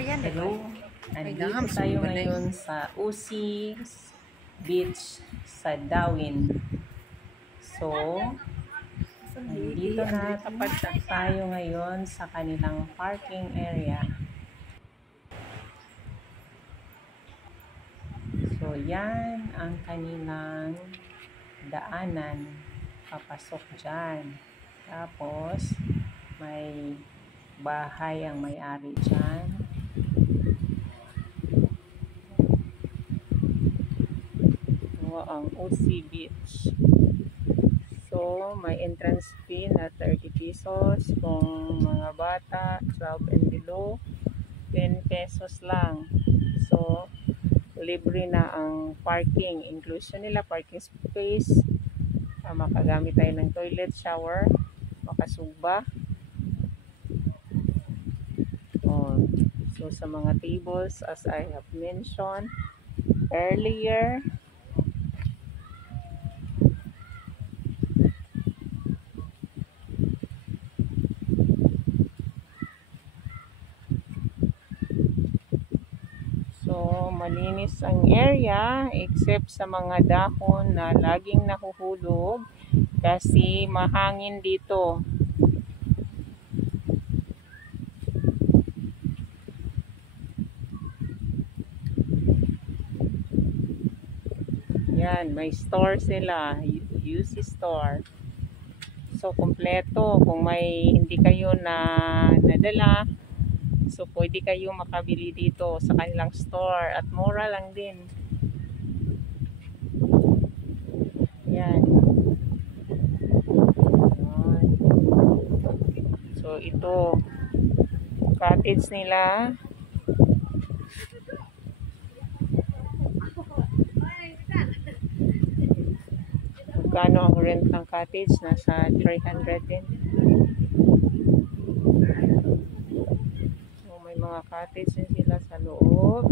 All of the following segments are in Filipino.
Hello, nandito tayo ngayon sa Usi Beach sa Darwin. So, nandito na tayo ngayon sa kanilang parking area. So, yan ang kanilang daanan. Papasok dyan. Tapos, may bahay ang may-ari dyan. Ang Usi Beach. So, may entrance fee na 30 pesos. Kung mga bata, 12 and below, 10 pesos lang. So, libre na ang parking. Inclusion nila, parking space. Makagamit tayo ng toilet, shower, makasugba. So, sa mga tables, as I have mentioned earlier, malinis ang area except sa mga dahon na laging nahuhulog kasi mahangin dito. Yan, may store sila, UC store. So, kompleto. Kung may hindi kayo nadala, so pwede kayo makabili dito sa kanilang store at mura lang din. Yan. So ito, cottage nila. Magkano ang rent ng cottage? Nasa 300 din. Mga cottage din sila sa loob.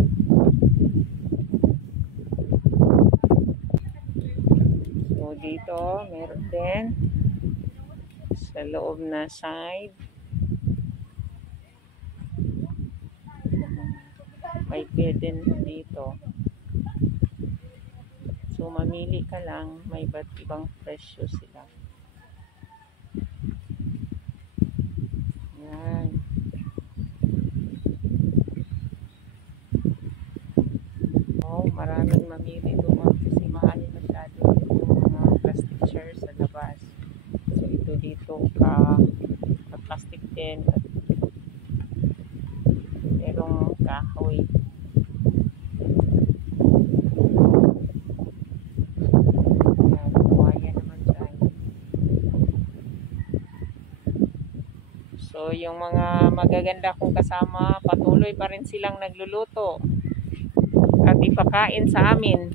So dito meron din sa loob na side. May bed din dito. So mamili ka lang, may iba't ibang presyo sila. Yan. Maraming mamili doon kasi mahal masyado yung mga plastic chairs sa labas. So ito dito plastic din at merong kahoy. Buhaya naman dyan. So yung mga magaganda kong kasama, patuloy pa rin silang nagluluto at ipakain sa amin.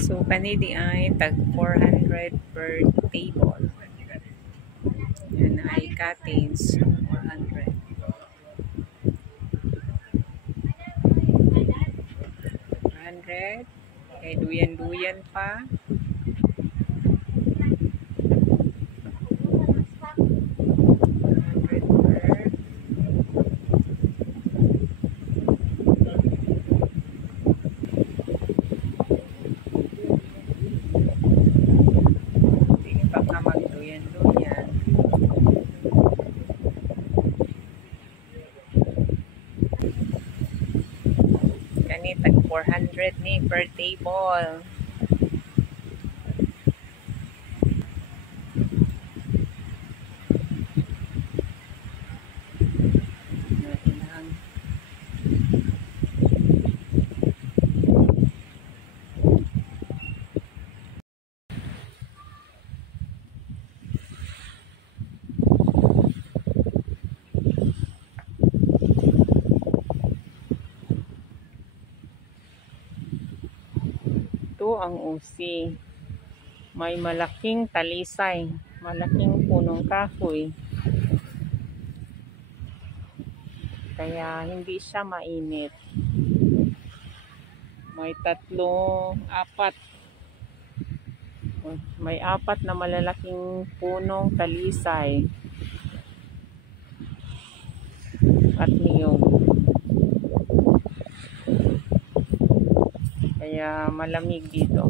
So kanidi ay tag 400 per table. Yan ay cottage 400. 400. Kay duyan-duyan pa. Tag 400 ni per table. Ang Usi. May malaking talisay, malaking punong kahoy. Kaya hindi siya mainit. May 3, 4 May 4 na malalaking punong talisay at niyog. Kaya malamig dito.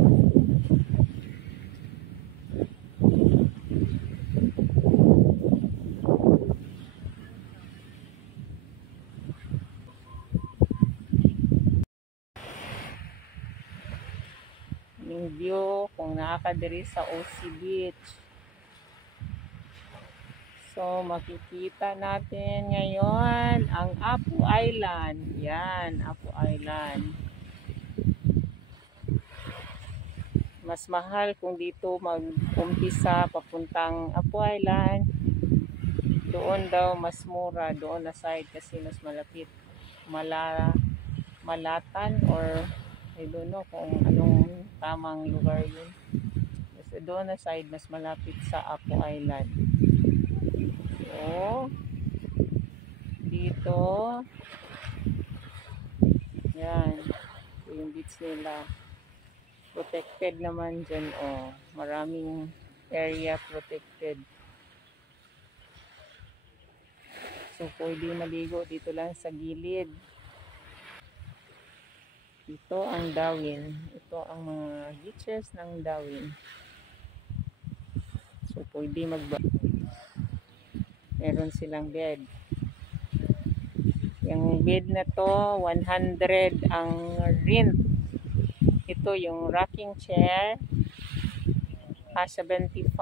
Yung view kung nakakadiri sa OC Beach. So, makikita natin ngayon ang Apu Island. Yan, Apu Island. Mas mahal kung dito mag-umpisa papuntang Apu Island. Doon daw mas mura, doon na side kasi mas malapit. Malatan or I don't know kung anong tamang lugar yun. Kasi doon na side mas malapit sa Apu Island. So, dito, yan, ito yung beach nila. Protected naman dyan, oh. Maraming area protected. So, pwede maligo dito lang sa gilid. Ito ang Dawin. Ito ang mga beaches ng Dawin. So, pwede meron silang bed. Yung bed na to, 100 ang rent. Ito yung rocking chair. 75.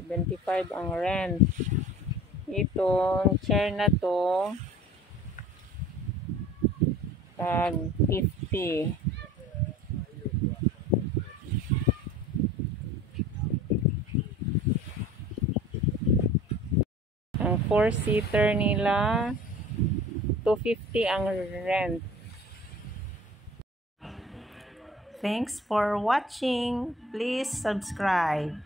75 ang rent. Itong chair na to, tag 50. Ang 4-seater nila, 250 ang rent. Thanks for watching. Please subscribe.